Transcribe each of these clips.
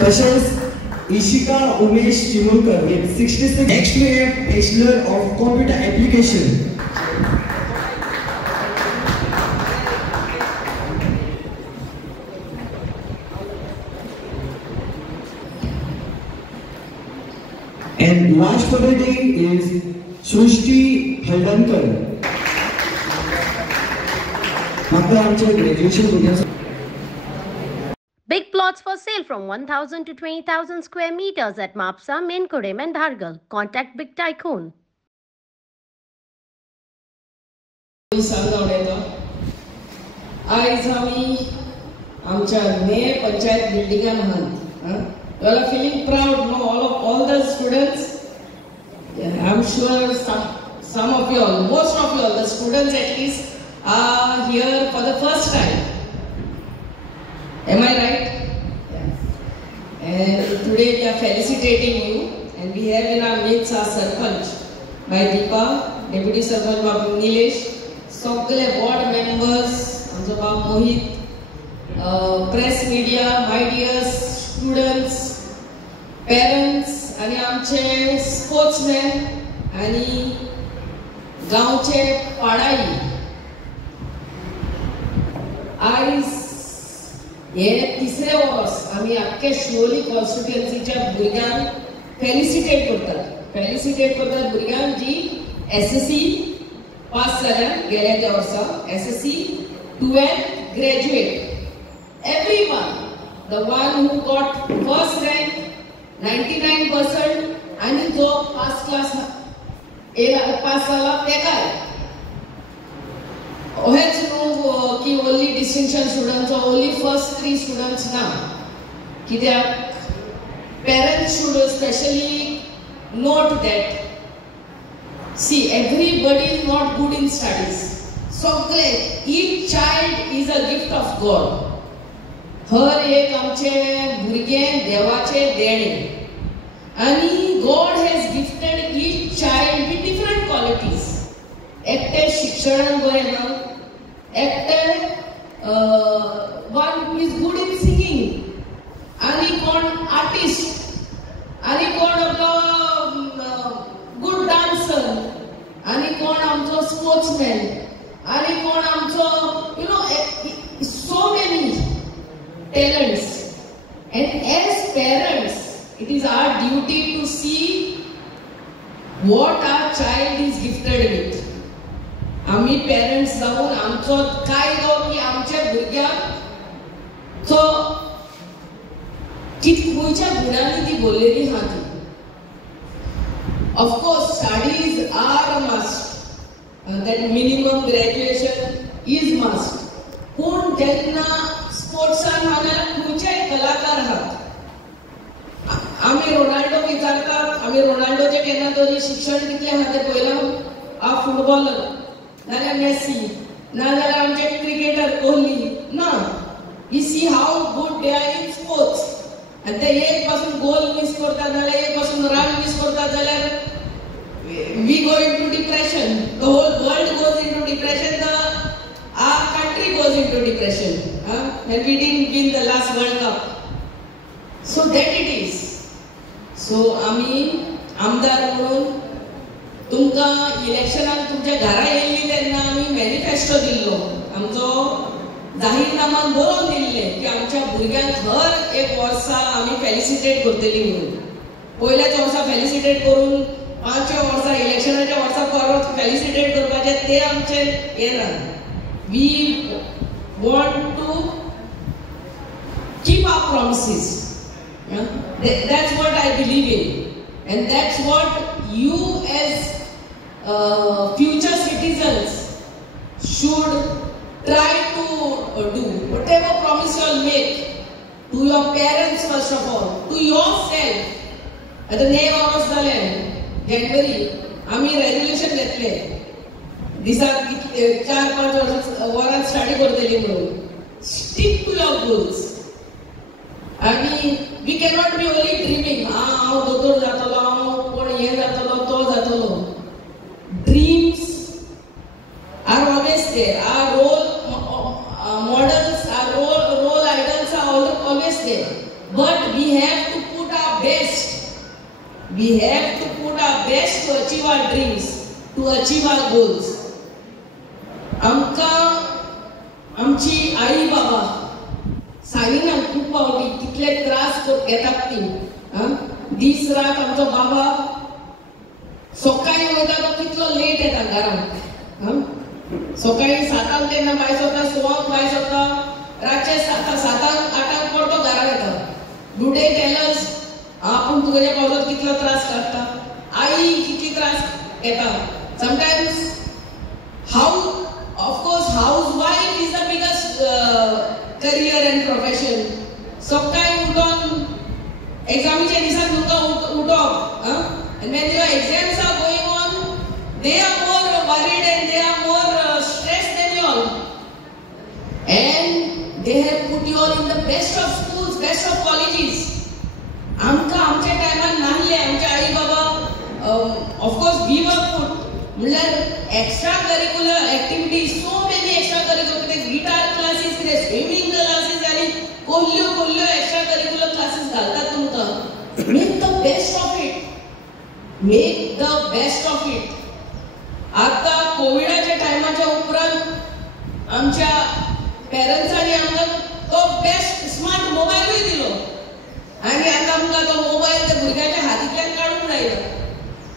तसेच Ishika Umesh चिमुलकर with 66. Next we have Bachelor of Computer Application. And last for the day is Srushti Haldankar. After आमच्या graduation program. Big plots for sale from 1,000 to 20,000 square meters at Mapsa, Menkodem and Dhargal. Contact Big Tycoon. आज आम्ही आमच्या नये पंचायत बिल्डिंगान आहात. You are feeling proud, no? All the students. Yeah, I'm sure some of you all, most of you all, the students at least, are here for the first time. Am I right? Yes. And today we are felicitating you, and we have in our midst our Sarpanch, by Deepa, Deputy Sarpanch Babu Nilesh, Sogale board members, Amza Babu Mohit, press media, my dear students, parents, आणि आमचे sportsman आणि गावचे पाडाई. आज हे तिसरे verse आम्ही अख्ख्या शिवोली कॉन्स्टिट्युएन्सीच्या भुरग्यांक felicitate करतात भुरग्यांक जी SSC पास जाल्यात गेल्या त्या वर्सा, SSC 12th graduate, everyone, the one who got first rank 99% आणि जो पास क्लास पास झाला तेकाय ओहेच न्हू की only distinction students only first 3 students ना, कित्याक parents should especially note that see everybody is not good in studies, so each child is a gift of God. हर एक आमचे भुरगे देवाचे देणे आणि God has gifted each child with different qualities. एकटे शिक्षणान बरे ना, एकटे one who is good in singing, आणि कोण आर्टिस्ट, आणि कोण आपलो गुड डान्सर, आणि कोण आमचो स्पोर्ट्समॅन, आणि कोण आमचो so many talents. And as parents, it is our duty to see what our child is gifted with. आम्ही पेरेंट्स जाऊन आमचो काय गो की आमच्या भुरग्याक तो खंयच्या गुणांनी ती बोललेली हा ती. Of course, studies are a must. That minimum graduation is must. पूण जेन्ना स्पोर्ट्सान हांगा खंयचेय कलाकार आहात, आमी रोनाल्डो विचारतात, आमी रोनाल्डोचे केन्ना तरी शिक्षण कितलें आहा तें पळयलां, आ फुटबॉलर नाल्यार मेसी नाल्यार आमचे क्रिकेटर कोहली ना. We see how good they are in sports, आनी ते एक पासून गोल मिस करतात नाल्यार एक पासून रन मिस करतात जाल्यार we go into depression. The whole world goes into depression. Our country goes into depression when we didn't win the last World Cup. So that it is. So आम्ही आमदार म्हणून तुमका इलेक्शनाक तुमच्या घरा येयल्ली तेन्ना आम्ही मॅनिफेस्टो दिल्लो, आमचो जाहीरनामान बरोवन दिल्ले की आमच्या भुरग्यांक हर एक वर्सा आम्ही फेलिसिटेट करतली म्हणून. पयल्याच्या वर्सा फेलिसिटेट करून 5व्या वर्सा इलेक्शनाच्या वर्सा परत फेलिसिटेट करपाचे ते आमचे हे ना. We want to keep our promises. That's what I believe in, and that's what you as future citizens should try to do. Whatever promise you all make to your parents first of all, to yourself. आता ने वावस जाले January आम्ही resolution घेतले दिसाक 4-5 वरां study करतली म्हणून. Stick to your goals. आणि we cannot be only dreaming, हांव दोतोर जातलो, हांव कोण हे जातलो तो जातलो. Dreams are always there. Our role models, our role idols are always there. But we we have to put our best. We have to put our best to achieve our dreams, to achieve our goals. आमची आई बाबा सांगिना खूप पावटी कितले त्रास घेतात ती दीस रात आमचो बाबा सकाळी वयता तो कितलो लेट येता घरान सकाळी 7 तेन्ना भायर सरता 6 भायर सरता रातचे 7 8 परतो घरा येता डू डे टेल अस आपण तुझ्या पावसात कितलो त्रास काडटा आई किती त्रास घेता sometimes how of course housewife is the biggest career and profession सकाळी उठून examचे दिसान तुमका उठप and when your exams are going on they are more worried and they are more stressed than you all and they have put you all in the best of schools best of colleges आमच्या टायमान नाहले आमचे आई बाबा of course we were put म्हणल्यार extra curricular activities so many extra curricular guitar classes swimming classes आणि कोल्ल्यो extra curricular classes घालतात तुमकां make the best of it make the best of it आता कोविडाच्या टायमाच्या उपरांत आमच्या पेरेंट्सांनी आमकां तो बेस्ट स्मार्ट मोबायलूय दिलो आणि आता आमकां तो मोबायल त्या भुरग्याच्या हातींतल्यान काडूंक जायना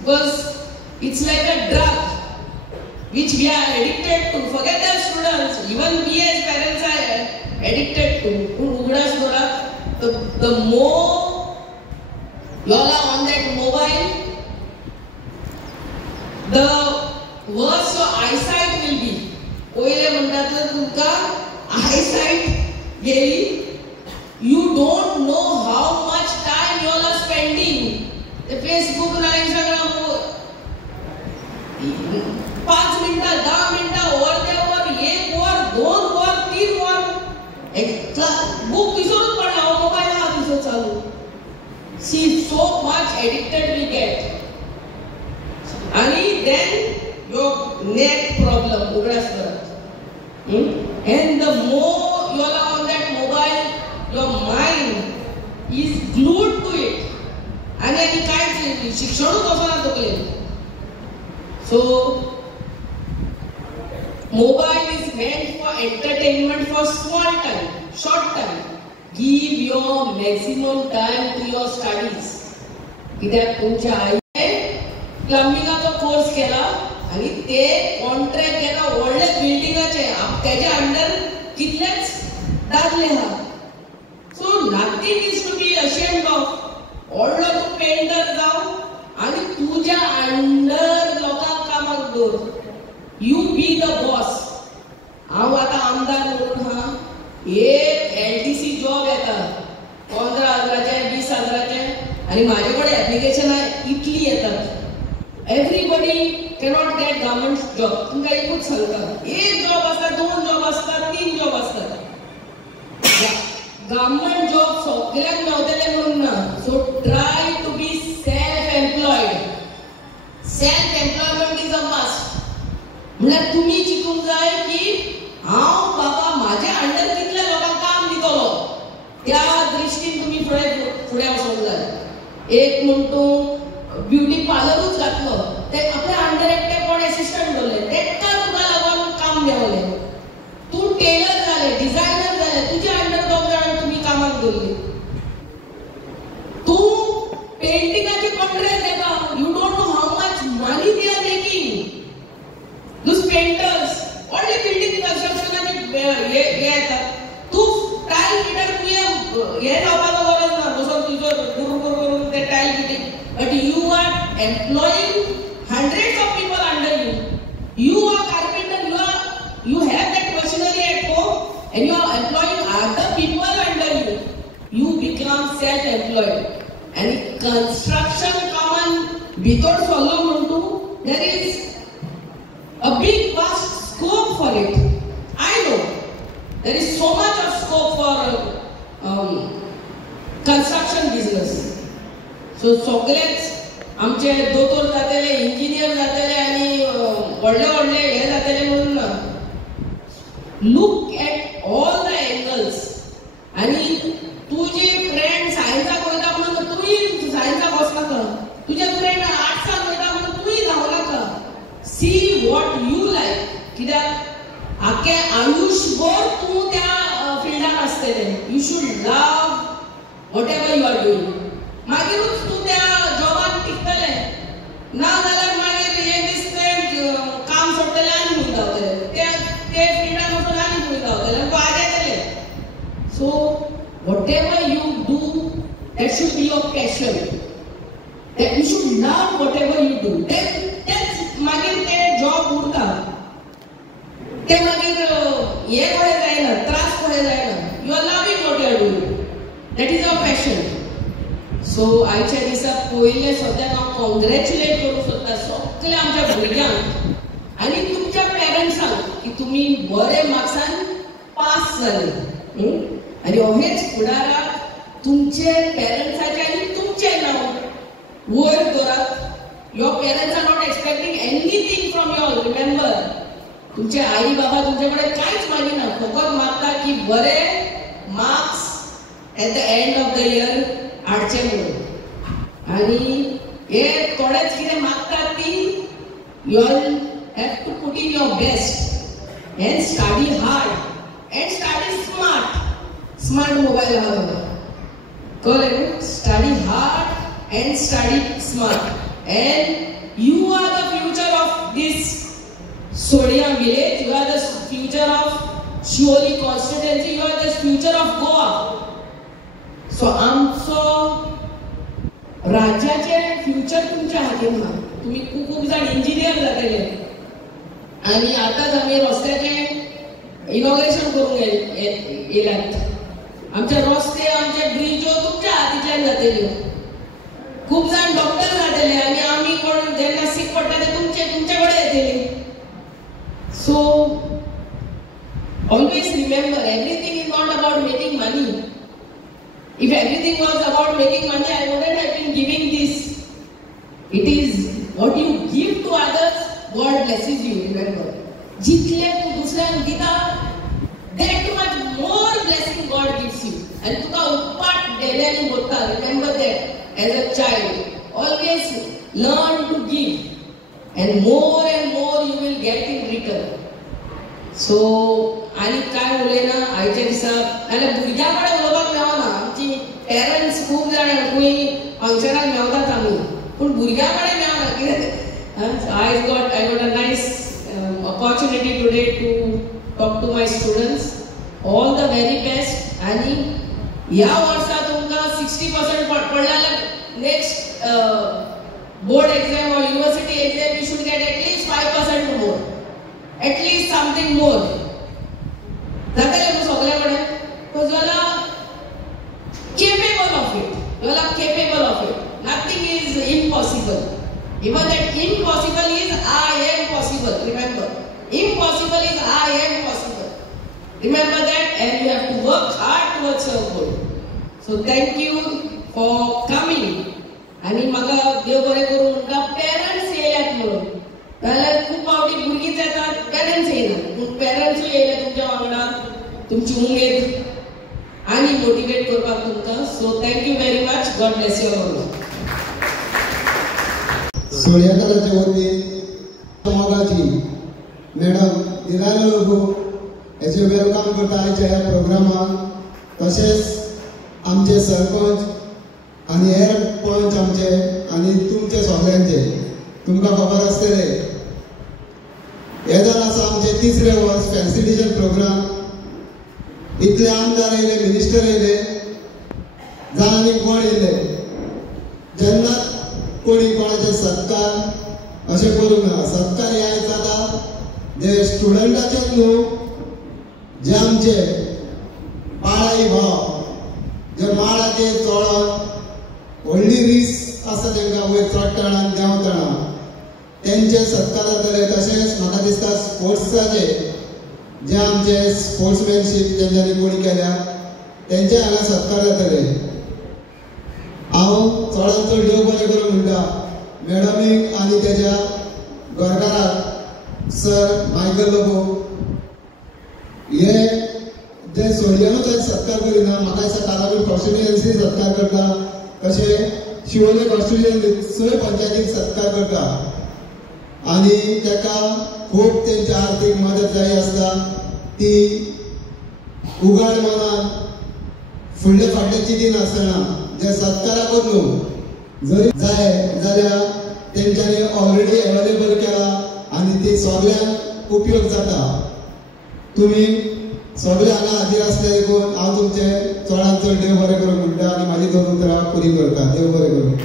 because it's like a drug which we are addicted to. Forget the students, even we as parents are addicted to. Ugdas dora, the more you all are on that mobile, the worse your eyesight will be. Oile म्हणतात तुमका eyesight गेली. You don't know how much time you all are spending. The Facebook na Instagram 5 मिनिटं 10 मिनिटं वर 1 वर 2 वर 3 वर book विसरून पडला mobile हा दिसत चालू सी so much addicted we get आणि देन योर नेक प्रॉब्लेम उघड्यास करत and the more you are on that mobile your mind is glued to it आणि काय शिक्षणच असं ना तकले So, mobile is meant for entertainment for small time, short time. Give your maximum time to your studies. कित्याक तुमच्या आईने प्लंबिंगाचो course केला आणि ते कॉन्ट्रॅक्ट केला व्हडल्या बिल्डिंगाचे त्याच्या अंडर कितलेच दादले हा so nothing is to be ashamed of व्हडलो तूं पेंटर जाव आणि तुझ्या अंडर लोकांक कामाक दवर यू बी द बॉस हांव आतां आमदार म्हणून हा एक LTC जॉब येता 15,000चे 20,000चे आणि माझे कडेन एप्लिकेशनां इतली येतात everybody cannot get government job तुमकां एकूच सांगता एक जॉब आसता 2 जॉब आसतात 3 जॉब आसतात गव्हर्नमेंट जॉब सगळ्यांक मेवतले म्हणून ना so try to be self-employment is a must. म्हणल्यार तुम्ही चिंतूंक जाय की हांव बाबा माझ्या अंडर कितल्या लोकांक काम दितलो त्या दृश्टीन तुम्ही फुडें वचूंक जाय एक म्हण तूं ब्युटी पार्लरूच घातलो ते आपल्या अंडर एकटे कोण असिस्टंट दवरले तेका तुका लागून काम मेवलें तूं टेलर जाले डिझायनर जाले तुज्या अंडर 2 जाणांक तुम्ही कामाक दवरली तूं पेंटिंगाची कॉन्ट्रॅक्ट घेता you don't know how much money they are making दूस पेंटर्स व्हडले बिल्डिंग कन्स्ट्रक्शनाचे हे येतात तूं टायल फिटर तुवें हे जावपाचो गरज ना बसून तुजो गुरू करून ते tile fitting but you are employing hundreds of people under you. You are carpenter, you have that machinery at home and you are employing other people under you. You become self-employed. And construction common bithor follow म्हणतो there is a big vast scope for it. I know there is so much of scope for construction business. So सगळेच आमचे दोतोर जातले engineer जातले आणि व्हडले व्हडले हे जातले म्हणून ना look at all the angles आणि तुझे फ्रेंड सायन्साक कित्याक आख्खे आयुश्यभर तूं त्या फिल्डान आसतलें. You should love whatever you are doing. मागीरूच तूं त्या जॉबान टिकतलें. ना जाल्यार मागीर एक दीस तें काम सोडटलें आनी खंय गावतलें. ते फिल्डान वचून आनी खंय गावतलें आनी तूं आजेतलें. So whatever you do that should be your passion. That you should love whatever you do. That's मागीर ते जॉब उरता. ते मागीर हे कोणें जायना, त्रास कोणें जायना. You are loving what you are doing. That is your passion. So आयच्या दिसा पयले सद्याक हांव कॉंग्रॅच्युलेट करूंक सोदता सगळ्या आमच्या भुरग्यांक आनी तुमच्या पेरंट्सांक की तुमी बरे मार्क्सान पास जाले. आनी अहेच फुडाराक तुमचे पेरंट्साचे आनी तुमचे नांव वयर दवरात. Your parents are not expecting anything from your. Remember, तुमचे आई बाबा तुमचे कडेन कांयच मागिना, फकत मागता की बरे marks at the end of the year हाडचे म्हणून. आनी हे थोडेच कितें मागतात ती you all have to put in your best and study hard and study smart. Smart mobile आहा बघा. Correct. Study hard and study smart. And you are the future of this Sodia village. You are the future of Shioli constituency. You are the future of Goa. So आमचो राज्याचे future तुमच्या हातीन आहा. तुम्ही खूप जाण इंजिनियर जातले आनी आतांच आमी रस्त्याचें इनॉग्रेशन करूंक येयल्यात. आमचे रस्ते आमचे ब्रिजो तुमच्या हातींतल्यान जातल्यो. खूप जाण डॉक्टर जातले आनी आमी कोण जेन्ना सीक पडटा ते तुमचे कडेन येतले. So always remember, everything is not about making money. If everything was about making money I wouldn't have been giving this. It is what you give to others, God blesses you. Remember, जितले तूं दुसऱ्यांक दिता that much more blessing God gives you. And तुका उपपाट देल्यानी होता. Remember that as a child. Always learn to give. And more you will get in return. So, आनी काय उलयना आयच्या दिसा. आनी भुरग्यां कडेन उलोवपाक मेळना. आमची पेरंट्स खूब जाण खंय फंक्शनाक मेळटात आमी, पूण भुरग्यां कडेन मेळना. कितें I got a nice opportunity today to talk to my students. All the very best. आणि ह्या वर्सा तुमकां 60% पडले जाल्यार next board exam or university exam you should get at least 5% more. At least something more. जातलें न्हू सगळे कडेन. Because you are capable of it. You are capable of it. Nothing is impossible. Even that impossible is I am possible. Remember, impossible is I am possible. Remember that, and you have to work hard towards your goal. So thank you for coming. आणि म्हाका देव बरें करूं म्हणटा parents येयल्यात म्हणून. जाल्यार खूब फावटी भुरगींच येतात, पेरंट्स येयना. पूण पेरंट्सूय येयले तुमच्या वांगडा तुमची उमेद आनी मोटिवेट करपाक तुमकां. So thank you very much. God bless you all. सोडियाकाराच्या वतीन समाजाची मॅडम निराला लोगो हेचे वेलकम करता आयच्या ह्या प्रोग्रामाक. तशेंच आमचे सरपंच आनी हेर पंच आमचे आनी तुमचे सगळ्यांचे. तुमकां खबर आसतलें हे जावन आसा आमचे 3रे वर्स फॅन्सी डिजन प्रोग्राम. इतले आमदार येयले, मिनिस्टर येयले, जावन आनी कोण येयले. जेन्ना कोणी कोणाचे सत्कार अशें करूंक ना. सत्कार हे आयज जाता जे स्टुडंटाचेच न्हू, जे आमचे बाळाई भाव जे माळाचेर चोळोन व्हडली रीस आसा तांकां वयर चडटना आनी देंवतना तेंचे सत्कार जातले. तशेंच म्हाका दिसता स्पोर्ट्साचे जे आमचे स्पोर्ट्समॅनशीप जेंच्यांनी कोणी केल्या तेंचे हांगा सत्कार जातले. हांव चडांत चड देव बरें करूं म्हणटा मॅडमीक आनी तेज्या घरकाराक सर मायकल लोबो. हे जे सोडियानूच सत्कार करिना, म्हाका दिसता कारागूर कॉन्स्टिट्युएन्सी सत्कार करता, तशें शिवोले कॉन्स्टिट्युएन्सी पंचायतीक सत्कार करता. आणि ताका खूब तेंची आर्थीक मदत जाय आसता ती उघड मनान फुडले फाटले चिंती नासतना जे सत्काराकूच न्हू जरी जाय जाल्यार तेंच्यांनी ऑलरेडी अवेलेबल केला आनी ती सगळ्यांक उपयोग जाता. तुमी सगळे हांगा हाजीर आसले देखून हांव तुमचे चडांत चड देव बरें करूं म्हणटा आनी म्हाजी दोन उतरां पुरी करता. देव बरें करूं.